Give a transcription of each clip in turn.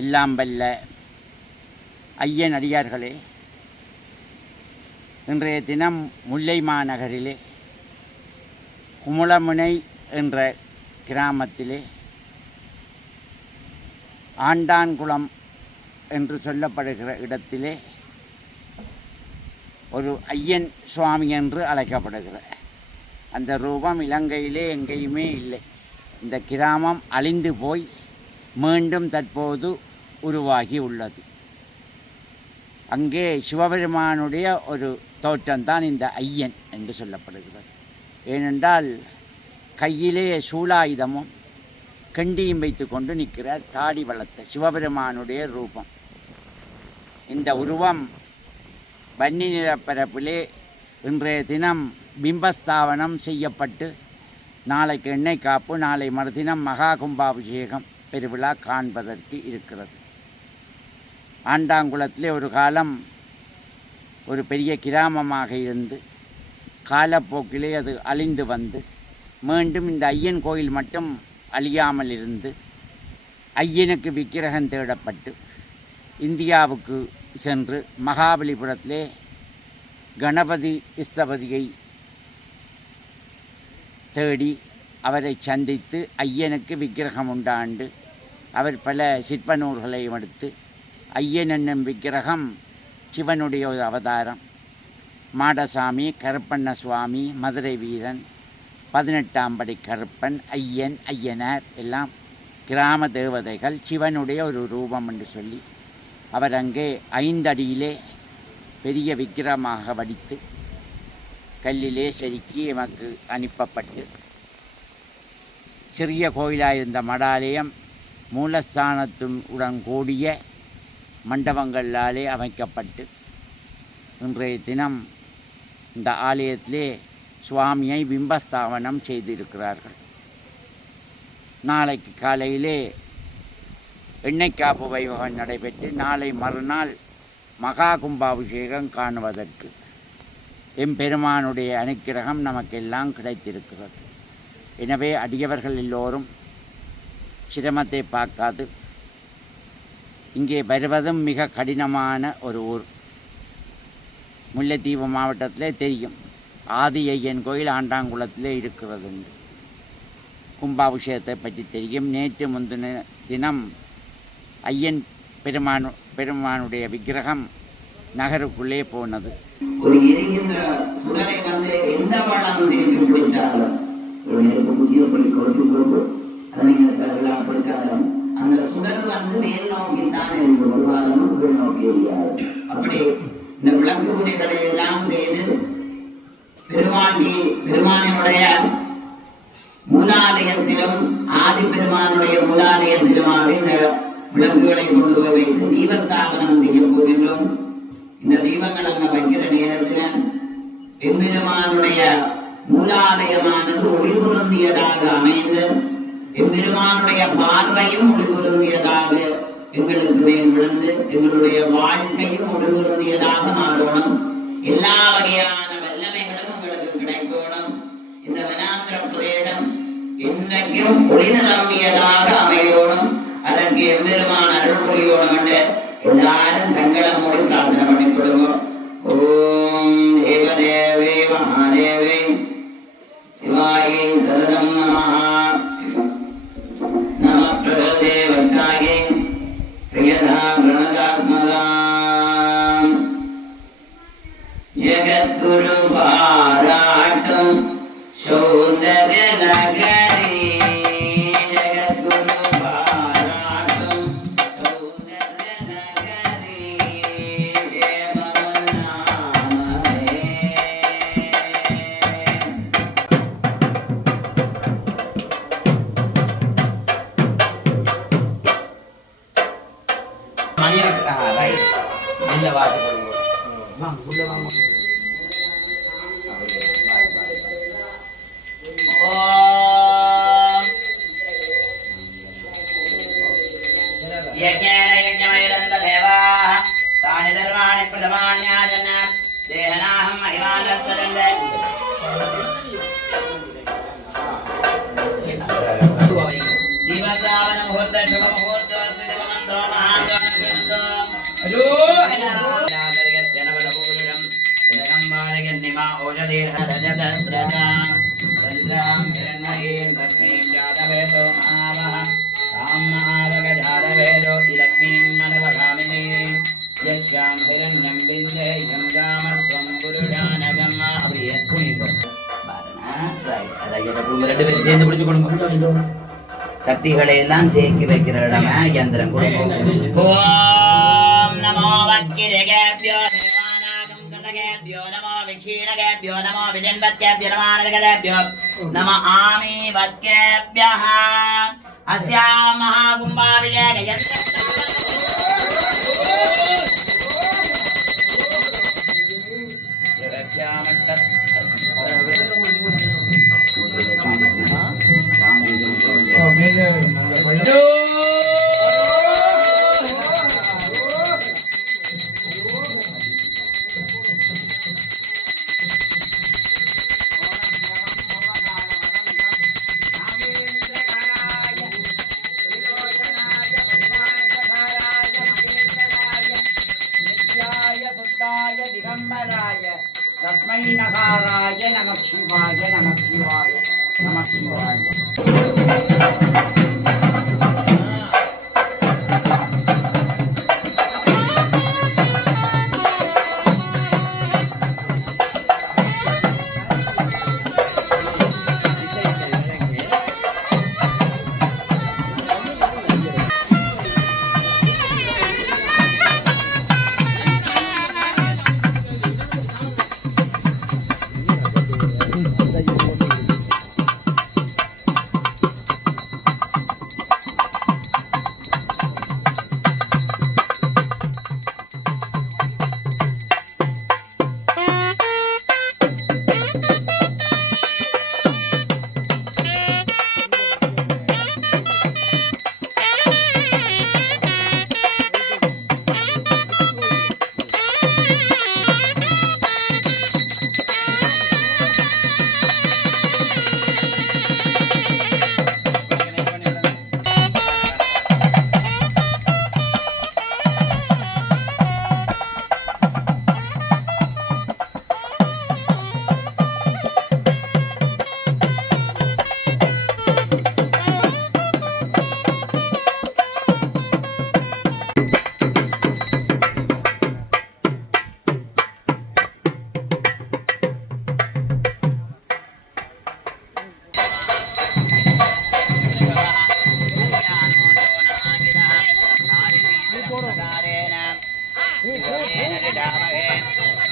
எல்லாம் வல்ல ஐயன் அடியார்களே, இன்றைய தினம் முல்லை மாநகரிலே குமுளமுனை என்ற கிராமத்திலே ஆண்டான்குளம் என்று சொல்லப்படுகிற இடத்திலே ஒரு ஐயன் சுவாமி என்று அழைக்கப்படுகிற அந்த ரூபம் இலங்கையிலே எங்கேயுமே இல்லை. இந்த கிராமம் அழிந்து போய் மீண்டும் தற்போது உருவாகி உள்ளது. அங்கே சிவபெருமானுடைய ஒரு தோற்றம்தான் இந்த ஐயன் என்று சொல்லப்படுகிறது. ஏனென்றால் கையிலே சூலாயுதமும் கண்டியும் வைத்து கொண்டு நிற்கிறார். தாடி வளர்த்த சிவபெருமானுடைய ரூபம். இந்த உருவம் வன்னி நிலப்பரப்பிலே இன்றைய தினம் பிம்பஸ்தாபனம் செய்யப்பட்டு நாளைக்கு எண்ணெய் காப்பு, நாளை மறுதினம் மகா கும்பாபிஷேகம் பெருவிழா காண்பதற்கு இருக்கிறது. ஆண்டாங்குளத்திலே ஒரு காலம் ஒரு பெரிய கிராமமாக இருந்து காலப்போக்கிலே அது அழிந்து வந்து மீண்டும் இந்த ஐயன் கோயில் மட்டும் அழியாமல் இருந்து ஐயனுக்கு விக்கிரகம் தேடப்பட்டு இந்தியாவுக்கு சென்று மகாபலிபுரத்திலே கணபதி ஸ்தபதியை தேடி அவரை சந்தித்து ஐயனுக்கு விக்கிரகம் உண்டாண்டு அவர் பல சிற்ப நூல்களையும் எடுத்து ஐயன் என்னும் விக்கிரகம் சிவனுடைய ஒரு அவதாரம். மாடசாமி, கருப்பண்ண சுவாமி, மதுரை வீரன், 18ஆம் படி கருப்பன், ஐயன், ஐயனார் எல்லாம் கிராம தேவதைகள், சிவனுடைய ஒரு ரூபம் என்று சொல்லி அவர் அங்கே 5 அடியிலே பெரிய விக்கிரமாக வடித்து கல்லிலே செதுக்கி எமக்கு அனுப்பப்பட்டு சிறிய கோயிலாயிருந்த மடாலயம் மூலஸ்தானத்துடன் கூடிய மண்டபங்களாலே அமைக்கப்பட்டு இன்றைய தினம் இந்த ஆலயத்திலே சுவாமியை பிம்பஸ்தாபனம் செய்திருக்கிறார்கள். நாளைக்கு காலையிலே எண்ணெய்க்காப்பு வைபவம் நடைபெற்று நாளை மறுநாள் மகா கும்பாபிஷேகம் காணுவதற்கு எம்பெருமானுடைய அனுக்கிரகம் நமக்கெல்லாம் கிடைத்திருக்கிறது. எனவே அடியவர்கள் எல்லோரும் சிரமத்தை பார்க்காது இங்கே வருவதும் மிக கடினமான ஒரு ஊர். முல்லைத்தீவு மாவட்டத்திலே தெரியும், ஆதி ஐயன் கோயில் ஆண்டாங்குளத்திலே இருக்கிறது. கும்பாபிஷேகத்தை பற்றி தெரியும். நேற்று முந்தின தினம் ஐயன் பெருமானுடைய விக்கிரகம் நகருக்குள்ளே போனது. ஒரு எரிகின்ற சுடரை வந்து எந்த வளம் திருப்பி பிடிச்சாலும் பிடிச்சாலும் அந்த சுடர் வந்து மேல் நோக்கித்தான் ஒரு காலமும் கீழ் நோக்கி எரியாது. அப்படி இந்த விளக்கு பூஜைகளை எல்லாம் செய்து பெருமானினுடைய மூலாலயத்திலும் ஆதி பெருமானுடைய மூலாலயத்திலுமாக இந்த விளக்குகளை கொண்டு போய் வைத்து தீபஸ்தாபனம் செய்ய போகின்றோம். இந்த தீபங்கள் அங்க வைக்கிற நேரத்தில் எம்பெருமானுடைய மூலாலயமானது ஒளிபுருந்தியதாக அமைந்து எம்பெருமானுடைய பார்வையும் ஒளிபுருந்தியதாக எங்களுக்கு மேல் விழுந்து எங்களுடைய வாழ்க்கையும் ஒளிபுருந்தியதாக மாறணும். எல்லா வகையான வல்லமைகளும் எங்களுக்கு கிடைக்கணும். இந்த வனாந்திர பிரதேசம் இன்றைக்கும் ஒளி நிரம்பியதாக அமையணும். அதற்கு எம்பெருமான் அருள் புரியணும் என்று எல்லாரும் கண்களை மூடி பிரார்த்தனை பண்ணி கொடுங்க. ஓம் தேவதேவே மகாதேவே சிவாயே சததம் நமஹ. நம பிரதேவத்தாயே பிரியதா பிரணதாத்மதாம். ஜெகத்குரு பாராட்டும் Soundarya Nagari. Dima Savan Muhurta Shubha Muhurta Siddhavanandro Maha சேர்ந்து பிடிச்சு கொடுங்க. சக்திகளை எல்லாம் தேக்கி வைக்கிற இடமே யந்திரம் கொடுங்க. ஓம் நமோ வக்கிரகேப்யோ தேவானாகம் கடகேப்யோ நமோ விக்ஷீணகேப்யோ நமோ விடன்பத்யேப்யோ நமோ அனகதேப்யோ நம ஆமி வக்கேப்யஹ அஸ்யாம் மகாகும்பாபிஷேக யந்திரம் तस्मै नकाराय नमः शिवाय नमः शिवाय नमः शिवाय.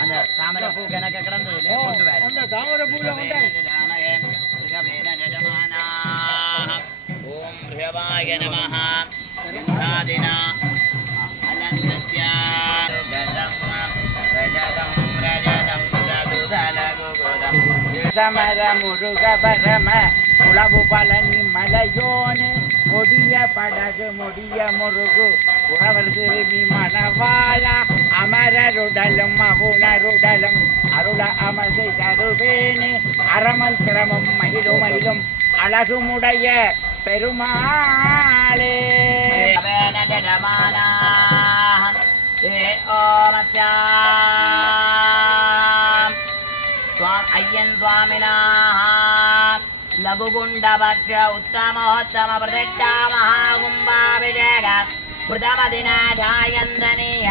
அந்த தாமரை பூ கணக்க கிடந்ததுல கொண்டு வர அந்த தாமரை பூல ஓம் ரிஷபாய நமஹ நாதினா அலந்தத்யா ரஜதம் ரஜதம் ரஜதம் ரதுதலகுதம் சமர முருக பரம உலகு பழனி மலையோனே முடிய படகு முடிய முருகு உறவர் திருவி மணவாளா அமரருடலும் அவுணருடலும் அருள அமசை தருவேனே அரமல் கிரமம் மயிலும் மயிலும் அழகுமுடைய பெருமாளே. ஐயன் சுவாமினா லகுகுண்டபக்ஷ உத்தமோத்தம பிரதிஷ்டா மகாகும்பாபிஷேக பிரதமதினாஜாயந்தனீய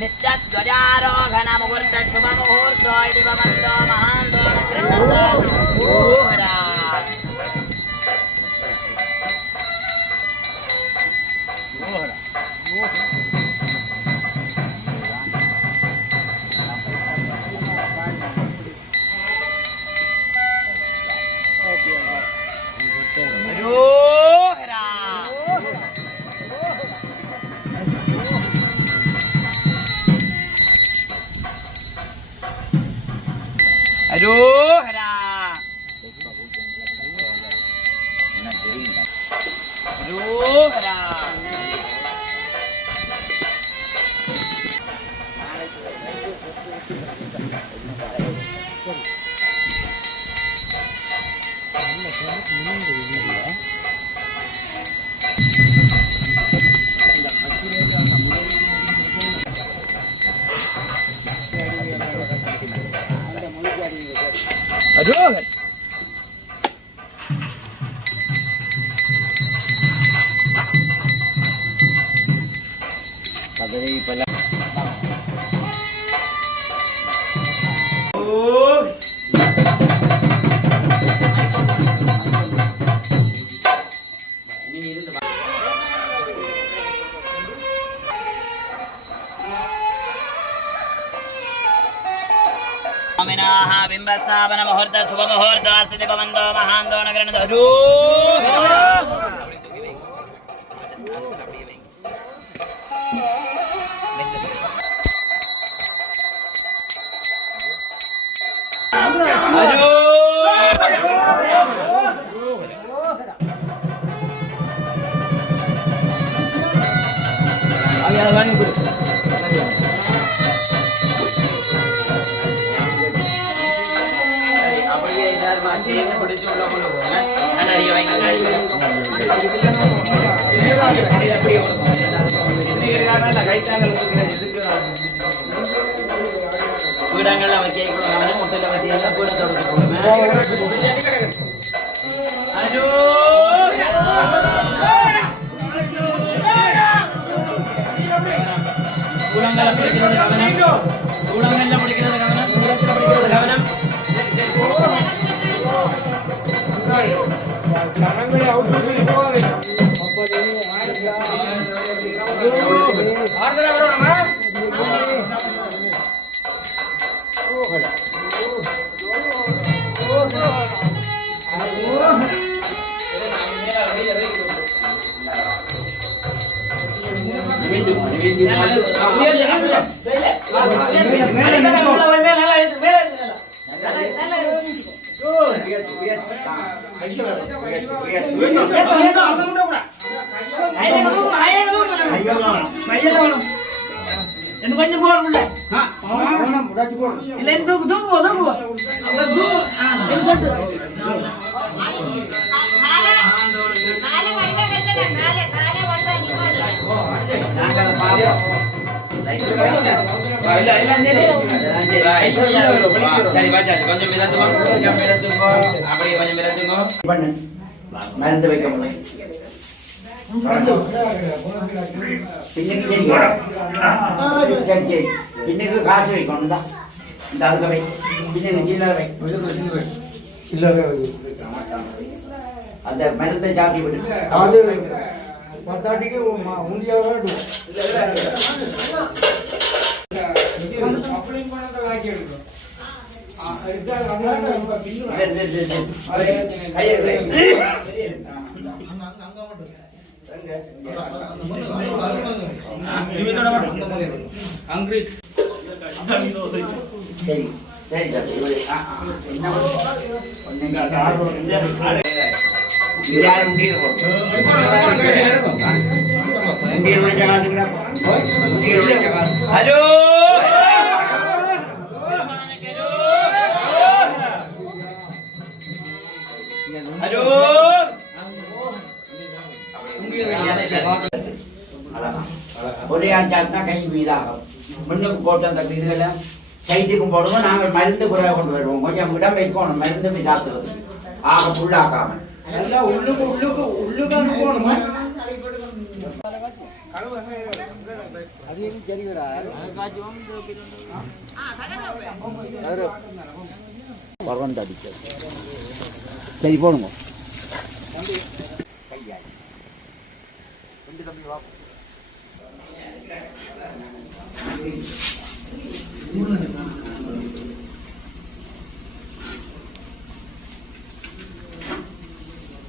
நித்யத்வஜாரோகண முகூர்த்த சுப முகூர்த்தோ இதி பவந்தோ மகாந்தோ ஓஹரா ஓஹரா அரோஹரா स्वामिनाः बिम्बस्थापन मुहूर्त शुभ मुहूर्त अस्ति भवन्तो महान्तो नगरनदो மருந்து வைக்க முடியும் பின்னுக்கு காசு வைக்கணும் தான் இந்த அதுக்கு வை பின்னுக்கு சில்லறை வை அந்த மருந்தை சாப்பிட்டு விட்டு சரி சரி ஒரே ஆச்சாருனா கை மீதாகும் முன்னுக்கு போட்டு அந்த இதுகளை சைட்டுக்கும் போடுவோம். நாங்கள் மருந்து குறைய கொண்டு வருவோம். கொஞ்சம் இடம் வைக்கணும் மருந்து போய் சாத்துறது ஆக புல்லாக்காம உள்ளுக்கு உள்ளுக்கு உள்ளுக்கு போகணுமா பரவந்து அடிச்சது. சரி போடுங்க.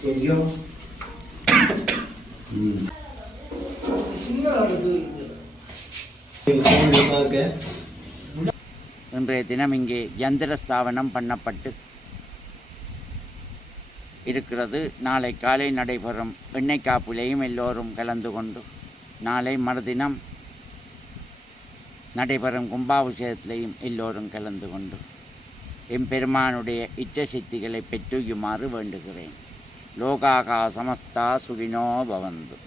தெரியும். இன்றைய தினம் இங்கே யந்திர ஸ்தாபனம் பண்ணப்பட்டு இருக்கிறது. நாளை காலை நடைபெறும் எண்ணெய் காப்பிலையும் எல்லோரும் கலந்து கொண்டு நாளை மறுதினம் நடைபெறும் கும்பாபிஷேகத்திலையும் எல்லோரும் கலந்து கொண்டு எம்பெருமானுடைய இச்ச சித்திகளை பெற்றுயுமாறு வேண்டுகிறேன். லோகாகா சமஸ்தா சுகினோ பவந்து.